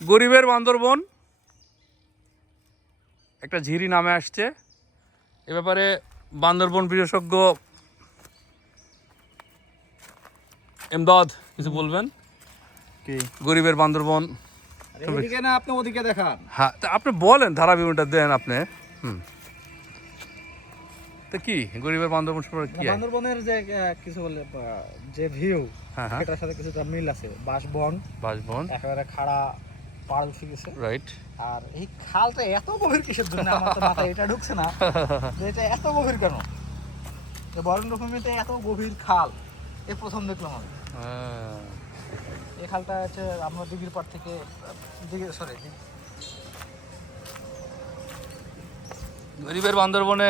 গরিবের বান্দরবন একটা ঝিরি নামে আসছে। এ ব্যাপারে বান্দরবন বিশেষজ্ঞ এমদাদ কিছু বলবেন কি? গরিবের বান্দরবন এদিকে না আপনি ওদিকে দেখান। হ্যাঁ, আপনি বলেন, ধারা বিবরণটা দেন আপনি। তো কি গরিবের বান্দরবন সম্পর্কে কি? বান্দরবনের যে কিছু বলে যে ভিউ, হ্যাঁ, এটার সাথে কিছুটা মিল আছে। বাঁশবন একেবারে খাড়া পাড় উঠে গেছে, রাইট। আর এই খালটা এত গভীর কিসের জন্য আমার তো মাথায় এটা ঢুকছে না যে এটা এত গভীর কেন। বরেন্দ্রভূমিতে এত গভীর খাল এই প্রথম দেখলাম আমি। এই খালটা হচ্ছে আমরা দিঘির পাড় থেকে গরিবের বান্দরবনে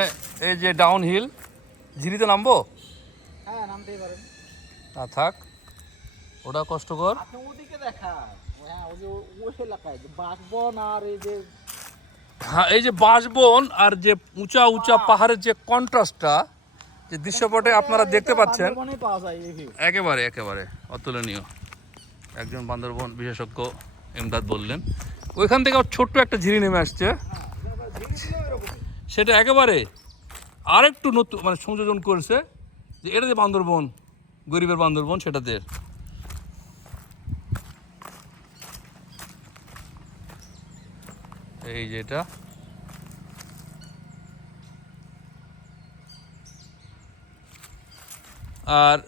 এই যে ডাউন হিল ঝিরিতে নামবো। হ্যাঁ, নামতেই পারেন। না থাক, ওটা কষ্টকর। আপনি ওদিকে দেখান। হ্যাঁ, ওই যে ওই এলাকায় বাঁশবন আর এই যে, হ্যাঁ, এই যে বাঁশবন আর যে উঁচা উঁচা পাহাড়ের যে কন্ট্রাস্টটা, যে দৃশ্যপটে আপনারা দেখতে পাচ্ছেন, একেবারে একেবারে অতুলনীয়। একজন বান্দরবন বিশেষজ্ঞ এমদাদ বললেন। ওইখান থেকে ছোট্ট একটা ঝিরি নেমে আসছে, সেটা একেবারে আরেকটু নতুন মানে সংযোজন করেছে যে এটা যে বান্দরবন, গরিবের বান্দরবন, সেটাতে এই যেটা আর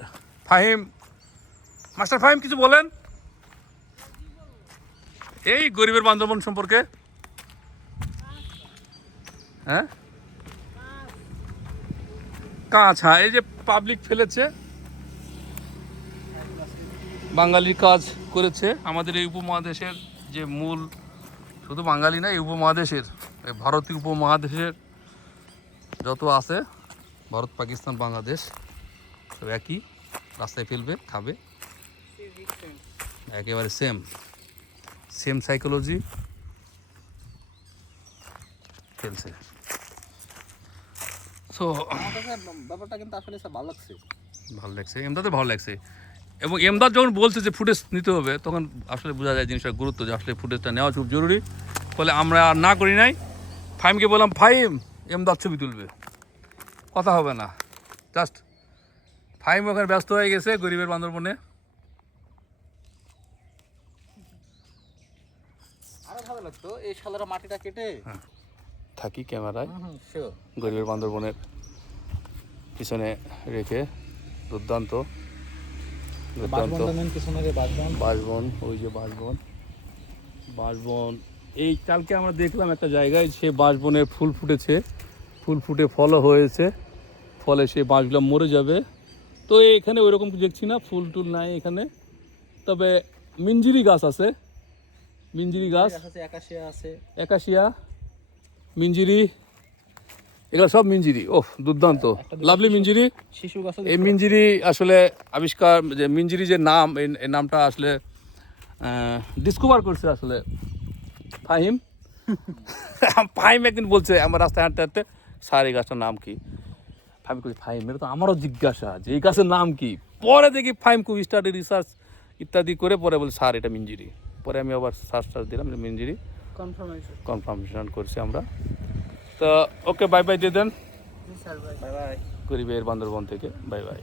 ফাহিম, মাস্টার ফাহিম কিছু বলেন এই গরিবের বান্দরবন সম্পর্কে। হ্যাঁ, কাজ, হ্যাঁ, এই যে পাবলিক ফেলেছে, বাঙালির কাজ করেছে আমাদের এই উপমহাদেশের যে মূল, শুধু বাঙালি না, এই উপমহাদেশের, ভারতীয় উপমহাদেশের যত আছে, ভারত, পাকিস্তান, বাংলাদেশ, সব একই রাস্তায় ফেলবে, খাবে, একেবারে সেম সাইকোলজি ফেলছে। সো ব্যাপারটা কিন্তু আসলে ভালো লাগছে, এমদাদের ভালো লাগছে। এবং এমদাদ যখন বলছে যে ফুটেজ নিতে হবে, তখন আসলে বোঝা যায় জিনিসটার গুরুত্ব, যে আসলে ফুটেজটা নেওয়া খুব জরুরি। ফলে আমরা আর না করি নাই, ফাহিমকে বললাম, ফাহিম এমদাদ ছবি তুলবে, কথা হবে না, জাস্ট। ফাহিম ওখানে ব্যস্ত হয়ে গেছে গরিবের বান্দরবনে। আরো ভালো লাগতো এই শালারা মাটিটা কেটে থাকি ক্যামেরায় গরিবের বান্দরবনের পিছনে রেখে। দুর্দান্ত বাঁশবন, ওই যে বাঁশবন। এই কালকে আমরা দেখলাম একটা জায়গায়, সে বাঁশবনের ফুল ফুটেছে, ফুল ফুটে ফলও হয়েছে, ফলে সে বাঁশগুলো মরে যাবে। তো এখানে ওইরকম দেখছি না, ফুল টুল নাই এখানে, তবে মিঞ্জিরি গাছ আছে, মিঞ্জিরি গাছ, একাশিয়া, মিঞ্জিরি, এগুলো সব মিঞ্জিরি। ওহ, দুর্দান্ত, লাভলি মিঞ্জিরি। এই মিঞ্জিরি আসলে আবিষ্কার, যে মিঞ্জিরি যে নাম, এই নামটা আসলে ডিসকভার করছে আসলে ফাহিম। ফাহিম একদিন বলছে আমার রাস্তায় হাঁটতে হাঁটতে, স্যার এই গাছটার নাম কি? ফাহিম কই, ফাহিম এটা তো আমারও জিজ্ঞাসা যে এই গাছের নাম কি। পরে দেখি ফাহিম খুব স্টাডি, রিসার্চ ইত্যাদি করে পরে বলে, স্যার এটা মিঞ্জিরি। পরে আমি আবার সার্চ দিলাম, মিঞ্জিরি, কনফার্মেশন করছি আমরা। তো ওকে, বাই বাই দিয়ে দেন গরিবের বান্দরবন থেকে, বাই বাই।